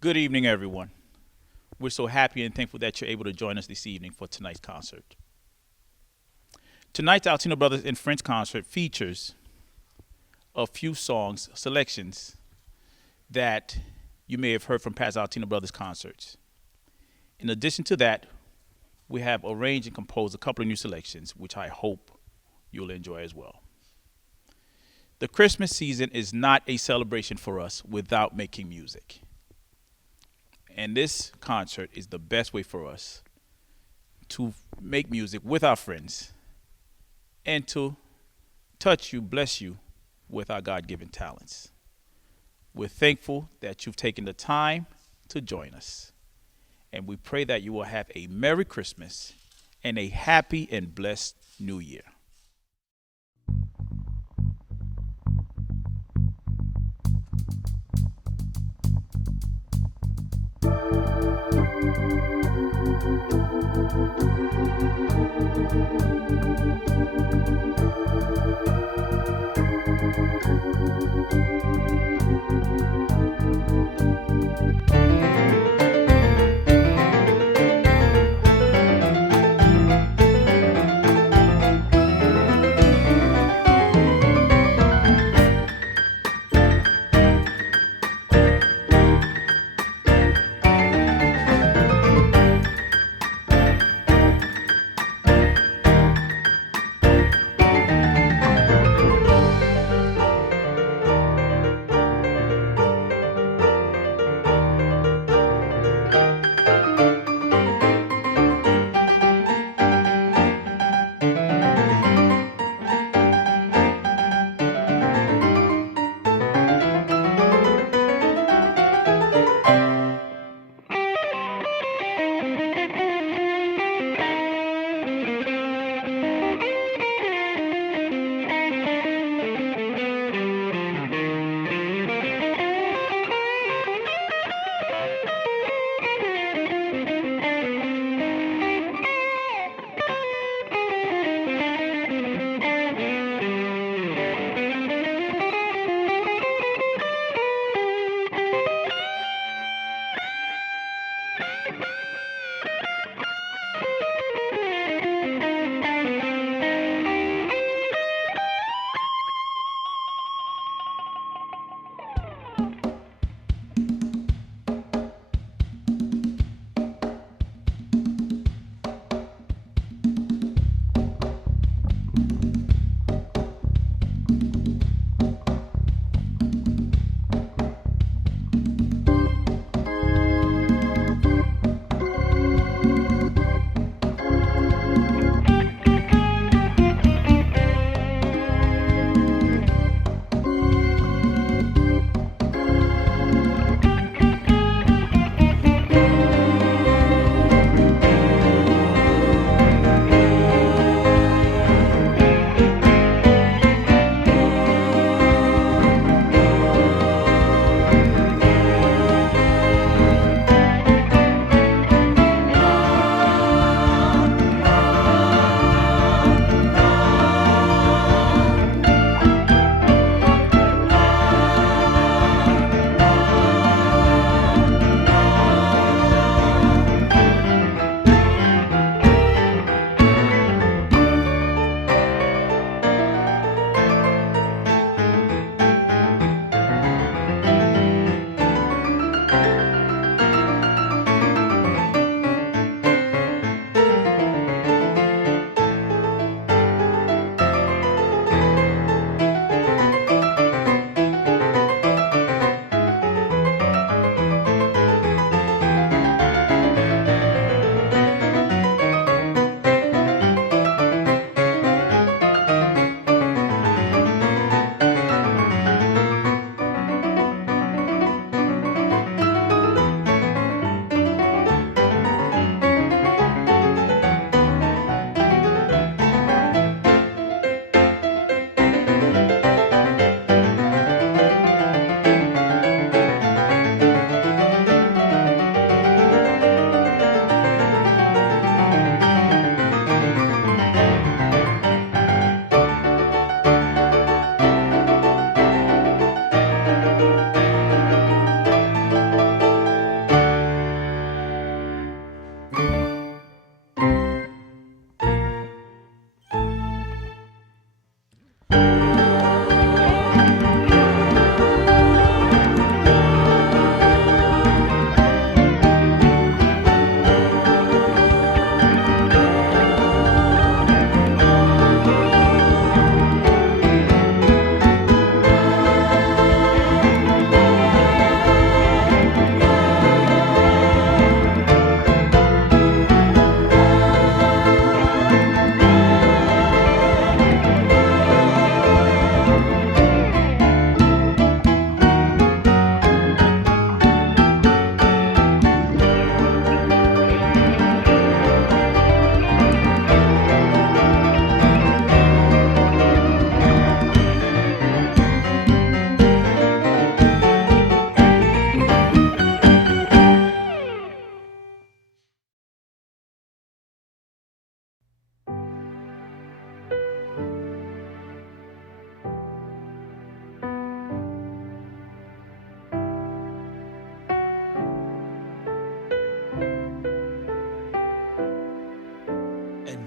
Good evening, everyone. We're so happy and thankful that you're able to join us this evening for tonight's concert. Tonight's Altino Brothers and Friends concert features a few songs, selections that you may have heard from past Altino Brothers concerts. In addition to that, we have arranged and composed a couple of new selections, which I hope you'll enjoy as well. The Christmas season is not a celebration for us without making music. And this concert is the best way for us to make music with our friends and to touch you, bless you with our God given talents. We're thankful that you've taken the time to join us. And we pray that you will have a Merry Christmas and a happy and blessed New Year.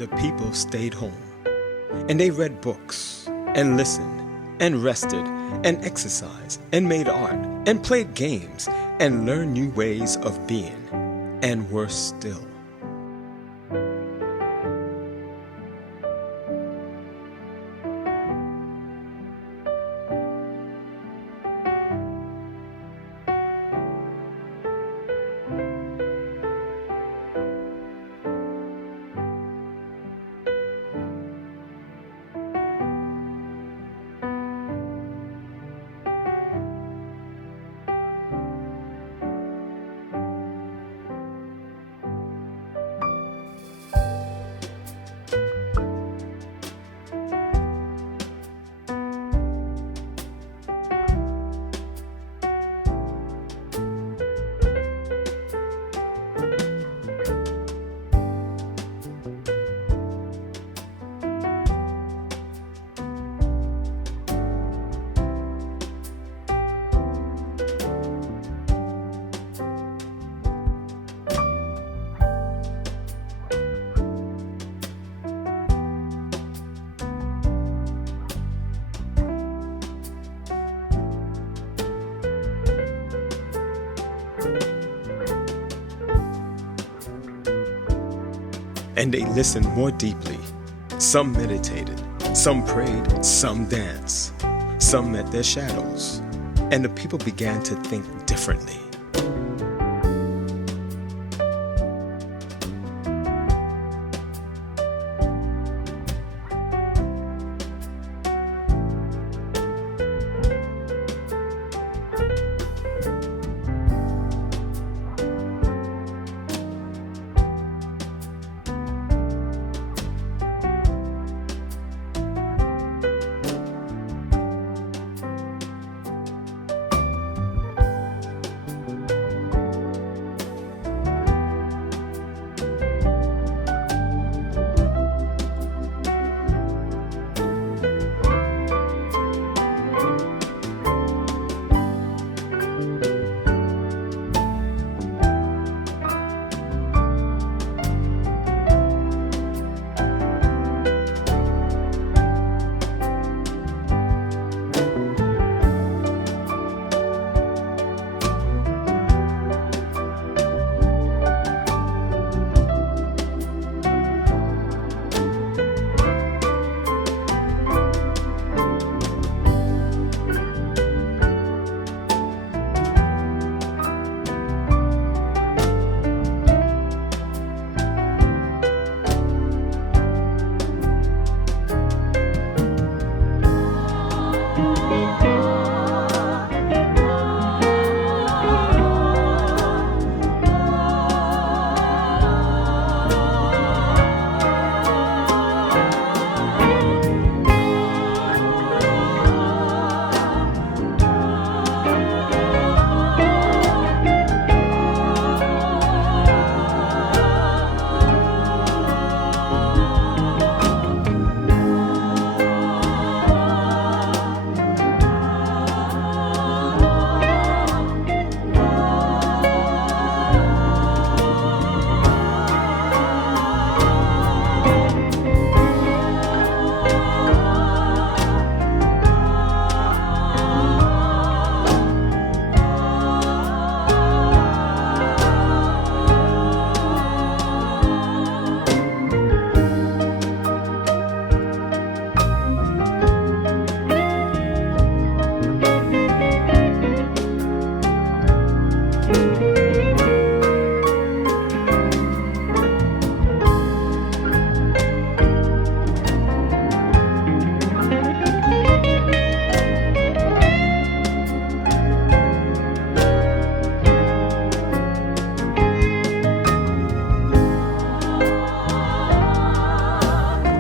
the people stayed home, and they read books, and listened, and rested, and exercised, and made art, and played games, and learned new ways of being, and were still. And they listened more deeply. Some meditated, some prayed, some danced, some met their shadows, and the people began to think differently.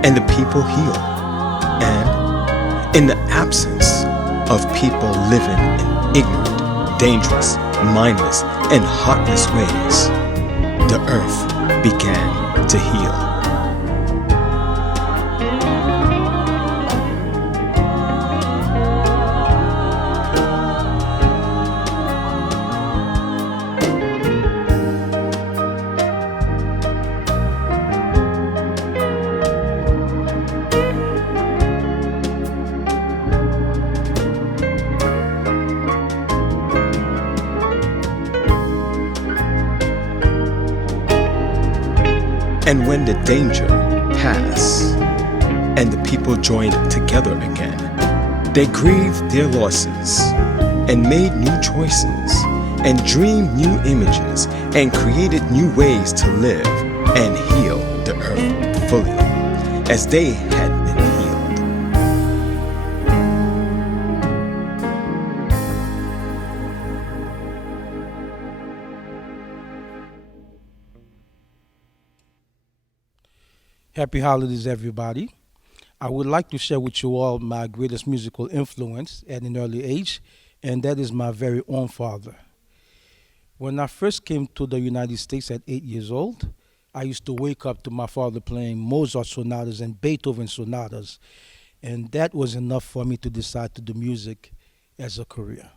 And the people healed. And in the absence of people living in ignorant, dangerous, mindless, and heartless ways, the earth began to heal. And when the danger passed and the people joined together again, they grieved their losses and made new choices and dreamed new images and created new ways to live and heal the earth fully as they had been healed. Happy holidays, everybody. I would like to share with you all my greatest musical influence at an early age, and that is my very own father. When I first came to the United States at 8 years old, I used to wake up to my father playing Mozart sonatas and Beethoven sonatas, and that was enough for me to decide to do music as a career.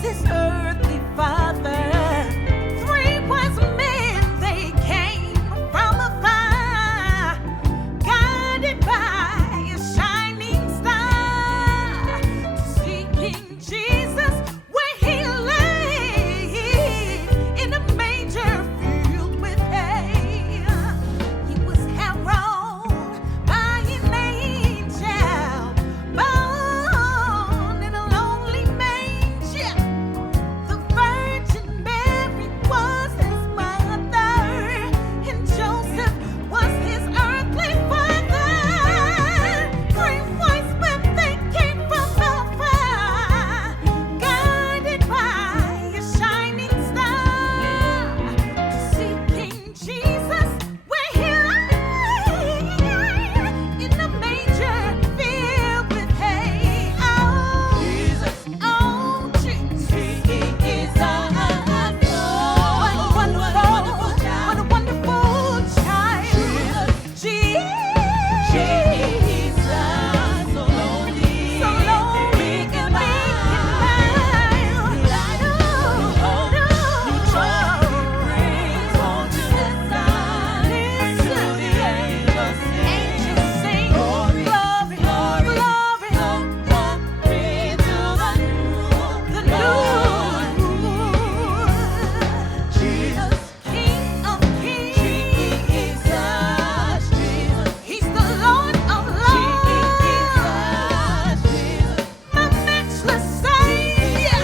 his earthly father. Three wise men, they came from afar, guided by a shining star, seeking Jesus where he lay in a manger filled with hay. He was heralded by an angel, born in a lonely manger. The Virgin Mary was his mother, and Joseph was his earthly father. Three wise men, they came from afar, guided by a shining star, seeking Jesus where he lay in a manger filled with hay. Oh, Jesus, oh, Jesus, he is our Lord. What a wonderful child. Jesus, so lonely and mild. Angels sing glory, glory, the new. Jesus, King of kings, he's the Lord of lords, my matchless Savior,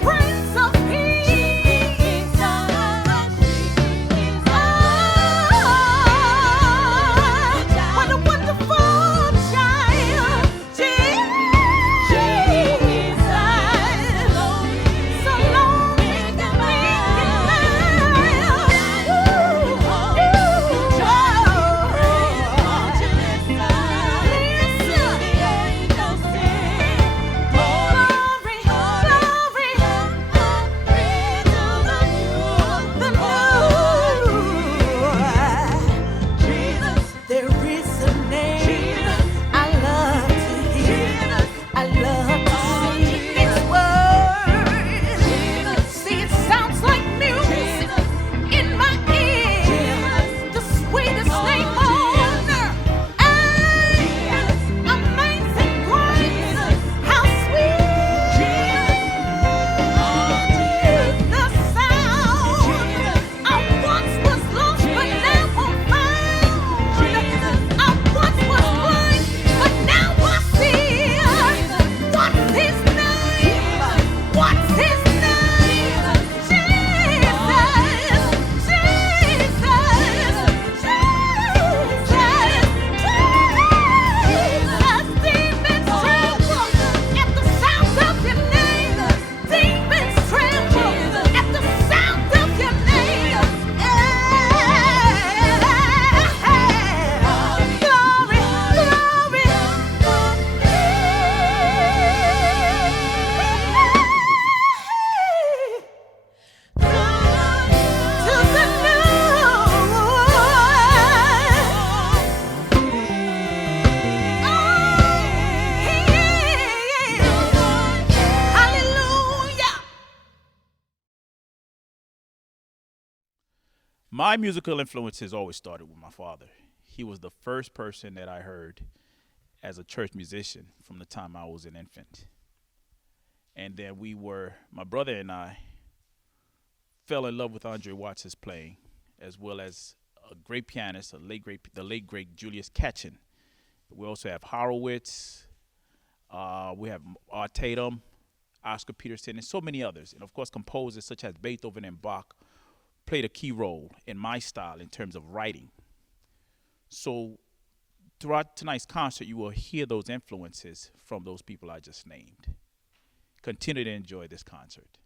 Prince of Peace. What a wonderful child, Jesus, so lonely and there is a name I love to hear. I love to sing its words. See, it sounds like music in my ear. The sweetest name on earth. Amazing grace, how sweet the sound. I once was lost, but now I'm found. I once was blind, but now I see. What's his name? What's his name? Jesus, Jesus, Jesus, Jesus. Demons tremble at the sound of your name. Demons tremble at the sound of your name. Glory, glory, to the Hallelujah. My musical influences always started with my father. He was the first person that I heard as a church musician from the time I was an infant. And then my brother and I fell in love with Andre Watts' playing, as well as a great pianist, the late great Julius Katchen. We also have Horowitz, we have Art Tatum, Oscar Peterson, and so many others. And of course, composers such as Beethoven and Bach played a key role in my style in terms of writing. So throughout tonight's concert, you will hear those influences from those people I just named. Continue to enjoy this concert.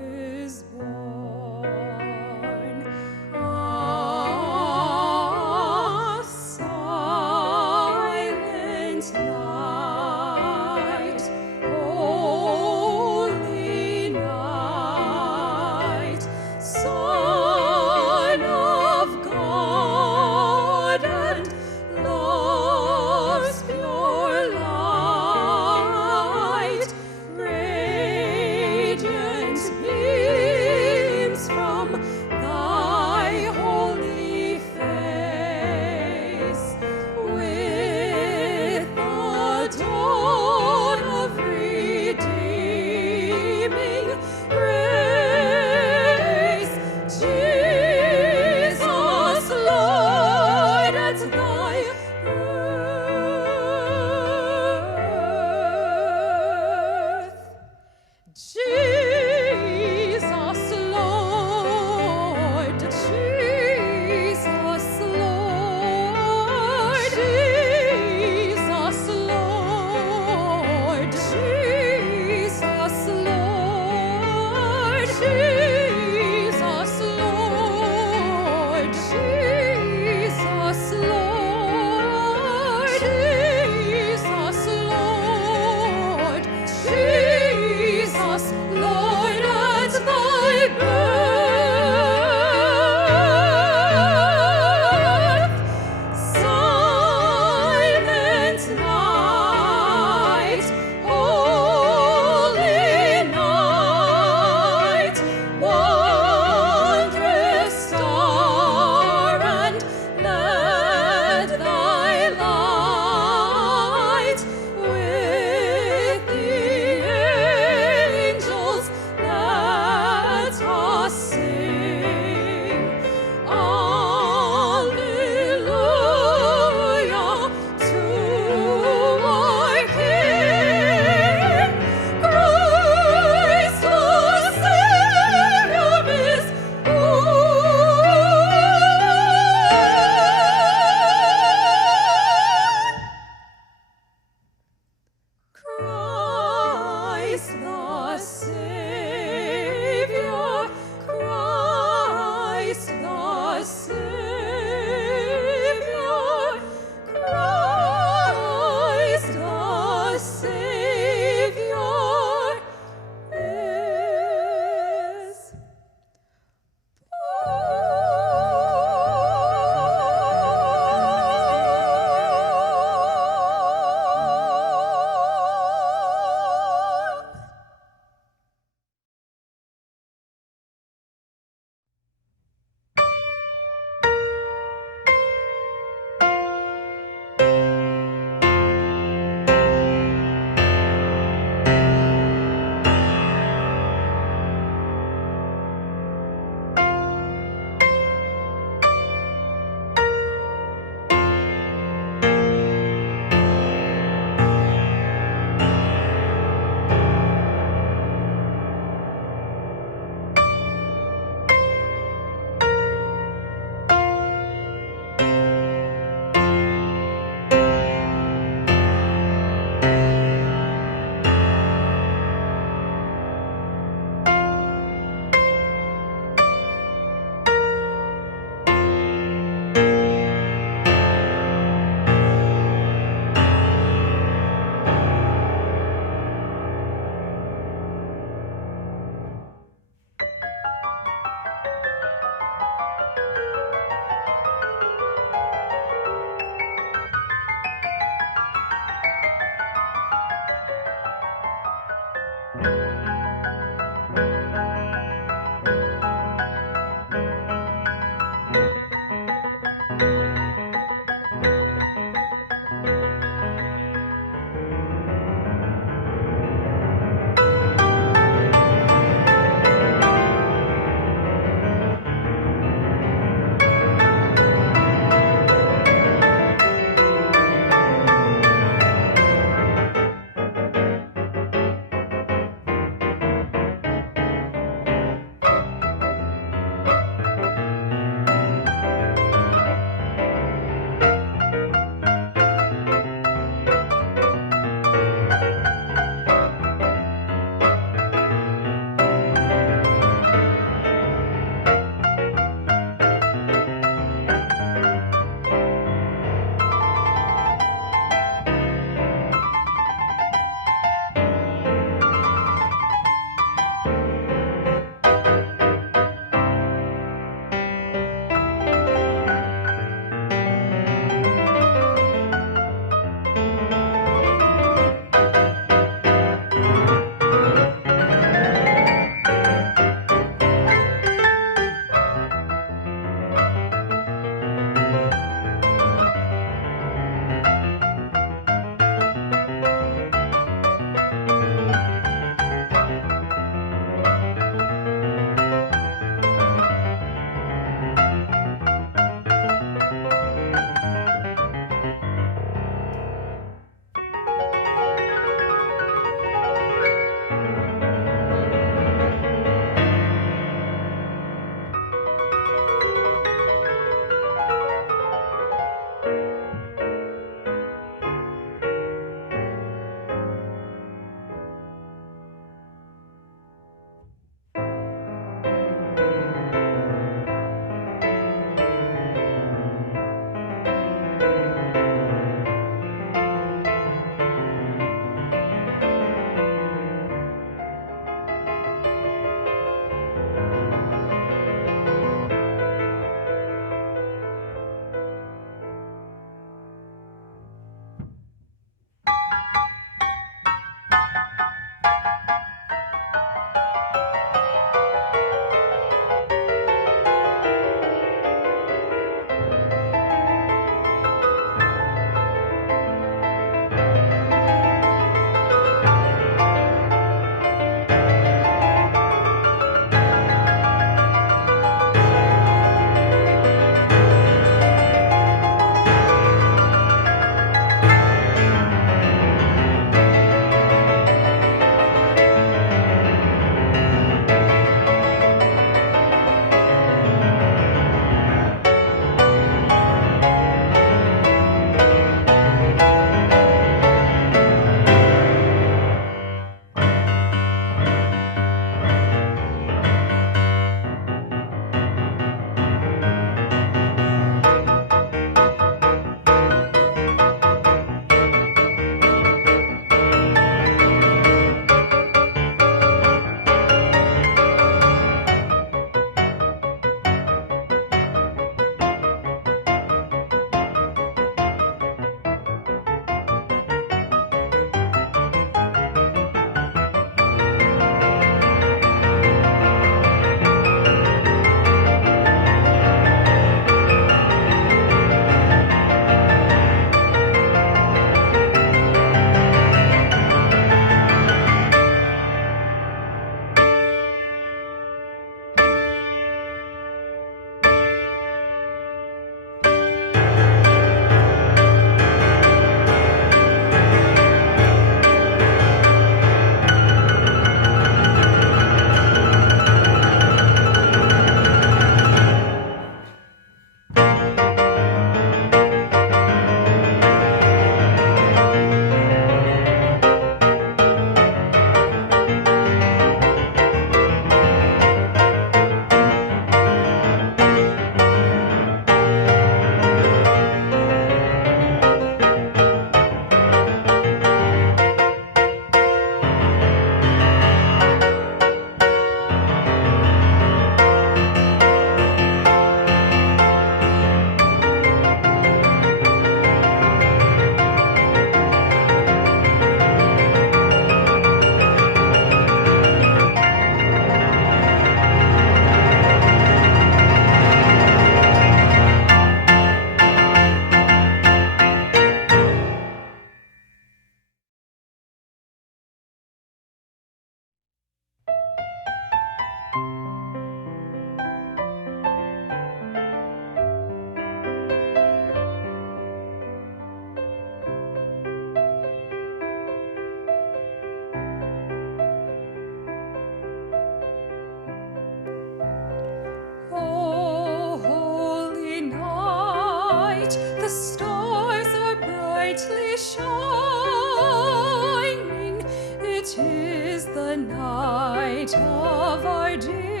of our dear